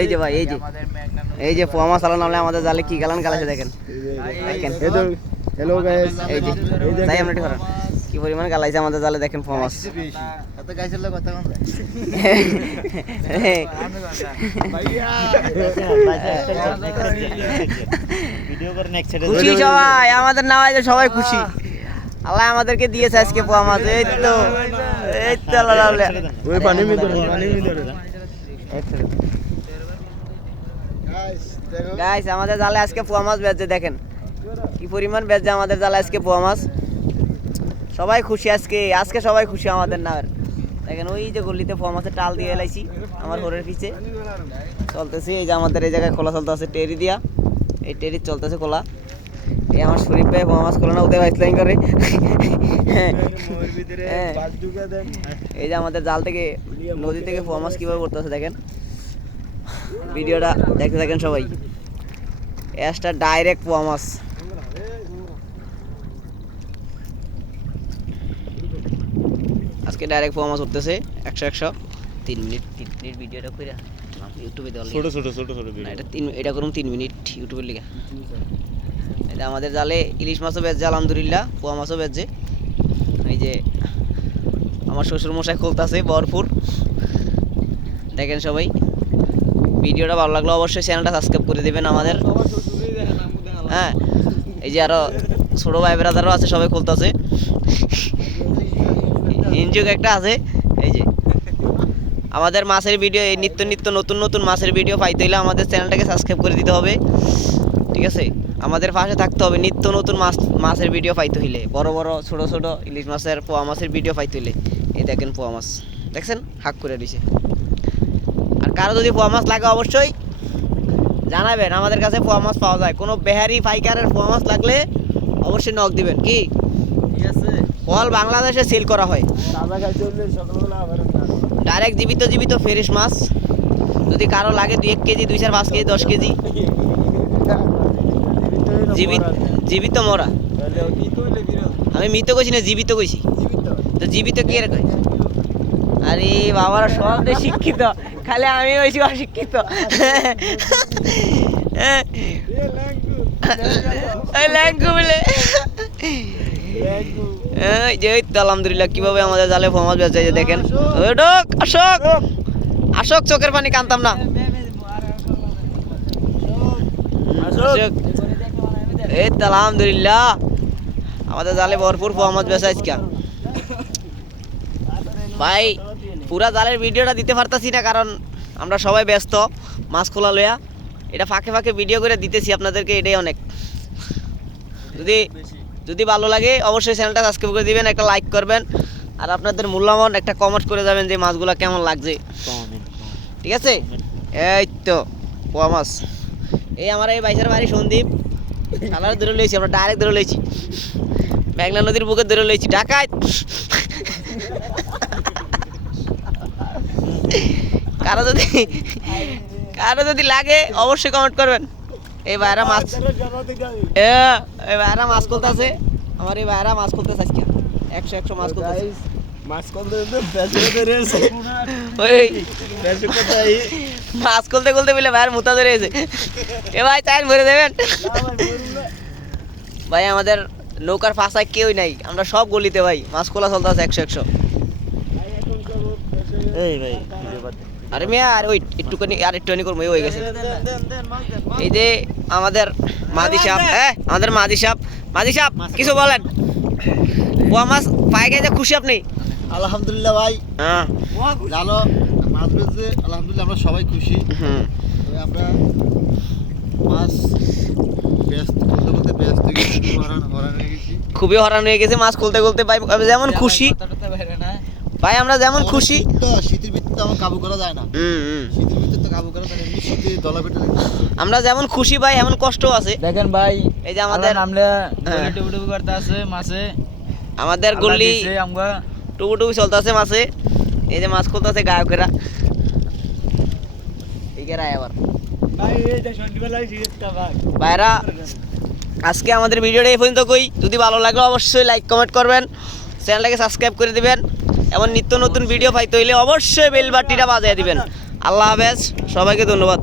এই যে ভাই এই যে পোয়া মাছ আলাদা নামলে আমাদের জালে কি গালান গালাছে দেখেন হ্যালো গাইস, এই যে তাই আমরা ঠিক কি পরিমাণ গালাইছে আমাদের জালে দেখেন পোয়া মাছ এত গাইসের লোক কথা বলে ভিডিও করে নেক্সট সাইডে খুশি সবাই আমাদের নামাই যে সবাই খুশি আল্লাহ আমাদেরকে দিয়েছে আজকে পোয়া মাছ এই তো আল্লাহ ওই পানি মিদে গাইস আমাদের জালে আজকে পোয়া মাছ বেজে দেখেন কি পরিমাণ বেজে আমাদের জালে আজকে পোয়া মাছ সবাই খুশি আজকে সবাই খুশি আমাদের না দেখেন ওই যে গলিতে পোয়া মাছের টাল দিয়ে এলাইছি আমার ঘরের পিছে চলতেছি এই যে আমাদের এই জায়গায় খোলা চলতে আছে টেরি দিয়া এই টেরি চলতেছে খোলা এই আমার শরীফ ভাই পোয়া মাছ খোলা না উদয় ভাইসলাইন করে এই যে আমাদের জাল থেকে নদী থেকে পোয়া মাছ কিভাবে করতেছে দেখেন ভিডিওটা দেখতে থাকেন সবাই এসটা ডাইরেক্ট পোয়া মাছ আজকে ডাইরেক্ট পোয়া মাছ উঠতেছে 100 3 মিনিট ভিডিওটা কইরা ইউটিউবে দেওয়া ছোট ভিডিও এটা এটা করুন 3 মিনিট ইউটিউবের লিগা এটা আমাদের জালে ইলিশ মাছও বেজে আলহামদুলিল্লাহ পোয়া মাছও বেজে এই যে আমার শ্বশুর মশাই খুলতাছে ভরপুর দেখেন সবাই ভিডিওটা ভালো লাগলো অবশ্যই চ্যানেলটা সাবস্ক্রাইব করে দিবেন আমাদের হ্যাঁ এই যে আরো ছোট ভাই ব্রাদারও আছে সবাই খুলতাছে ইনজুক একটা আছে এই যে আমাদের মাছের ভিডিও এই নিত্য নতুন মাছের ভিডিও পাইতে হলে আমাদের চ্যানেলটাকে সাবস্ক্রাইব করে দিতে হবে ঠিক আছে আমাদের পাশে থাকতে হবে নিত্য নতুন মাছের ভিডিও পাইতে হইলে বড় ছোট ইলিশ মাছের পোয়া মাছের ভিডিও পাইতে হইলে এই দেখেন পোয়া মাছ দেখছেন হাক করে দিছে আর কারো যদি পোয়া মাছ লাগে অবশ্যই জানাবেন আমাদের কাছে পোয়া মাছ পাওয়া যায় কোনো বেহারি পাইকারের পোয়া মাছ লাগলে অবশ্যই নক দিবেন কি ঠিক আছে অল বাংলাদেশে সেল করা হয় ডাইরেক্ট জীবিত ফ্রেশ মাছ যদি কারো লাগে 2-1 কেজি 2-4-5 কেজি 10 কেজি জীবিত মরা আমি মৃত কইছি না জীবিত কইছি তো জীবিত কি রে কই আরে বাবারা সব দে শিক্ষিত খালি আমি হইছি অশিক্ষিত এই ল্যাঙ্গু বলে এই যে আলহামদুলিল্লাহ কিভাবে আমাদের জালে পোয়া মাছ বেচে যে দেখেন ওই ডক আশোক চোখের পানি কানতাম না এই তো আলহামদুলিল্লাহ আমাদের জালে ভরপুর পোয়া মাছ বেচে আজকে ভাই পুরা জালের ভিডিওটা দিতে পারতাছি না কারণ আমরা সবাই ব্যস্ত মাছ খোলা লইয়া এটা ফাঁকে ভিডিও করে দিতেছি আপনাদেরকে এটাই অনেক যদি ভালো লাগে অবশ্যই চ্যানেলটা সাবস্ক্রাইব করে দিবেন একটা লাইক করবেন আর আপনাদের মূল্যবান একটা কমেন্ট করে যাবেন যে মাছগুলো কেমন লাগছে ঠিক আছে এই তো পোয়া মাছ এই আমার এই বাইশের বাড়ি সন্দীপ কালার ধরে লইছি আমরা ডাইরেক্ট ধরে লইছি মেঘনা নদীর বুকে ধরে লইছি ঢাকায় কারো যদি লাগে অবশ্যই কমেন্ট করবেন এই ভাইরা মাছ খুলতেছে আমার এই ভাইরা মাছ খুলতেছে আজকে 100 মাছ খুলতেছে মাছ খুলতে বলে ভাইয়ের মুতা ধরে এসে এ ভাই চাইন ভরে দেবেন ভাই আমাদের নৌকার ফাঁসায় কেউই নাই আমরা সব গলিতে ভাই মাছ খোলা চলতেছে 100 এই ভাই আরে মিয়া আর ওই একটুখানি করবো হয়ে গেছে এই যে আমাদের মাদি সাহেব কিছু বলেন পোয়া মাছ পায়ে গেছে খুশি আপনি আলহামদুলিল্লাহ ভাই হ্যাঁ জানো মাছ বেচে আলহামদুলিল্লাহ আমরা সবাই খুশি আমরা মাছ খুবই হরান হয়ে গেছে মাছ খুলতে ভাই যেমন খুশি ভাই আমরা যেমন খুশি শীতের ভিতরে আমার কাবু করা যায় না শীতের ভিতরে তো কাবু করা যায় না শীতে দলা পেটে আমরা যেমন খুশি ভাই এমন কষ্ট আছে দেখেন ভাই এই যে আমাদের আমরা টুবু করতে আছে মাছে আমাদের গলি আমরা টুবু চলতেছে মাছে এই যে মাছ খুলতেছে গায়কেরা এই কে রায় আবার ভাই এইটা সন্ধ্যাবেলায় শীতটা ভাই ভাইরা আজকে আমাদের ভিডিওটা এই পর্যন্ত কই যদি ভালো লাগলে অবশ্যই লাইক কমেন্ট করবেন চ্যানেলটাকে সাবস্ক্রাইব করে দিবেন এমন নিত্য নতুন ভিডিও পাইতে হইলে অবশ্যই বেল বাটনটা বাজিয়ে দিবেন আল্লাহ হাফেজ, সবাইকে ধন্যবাদ।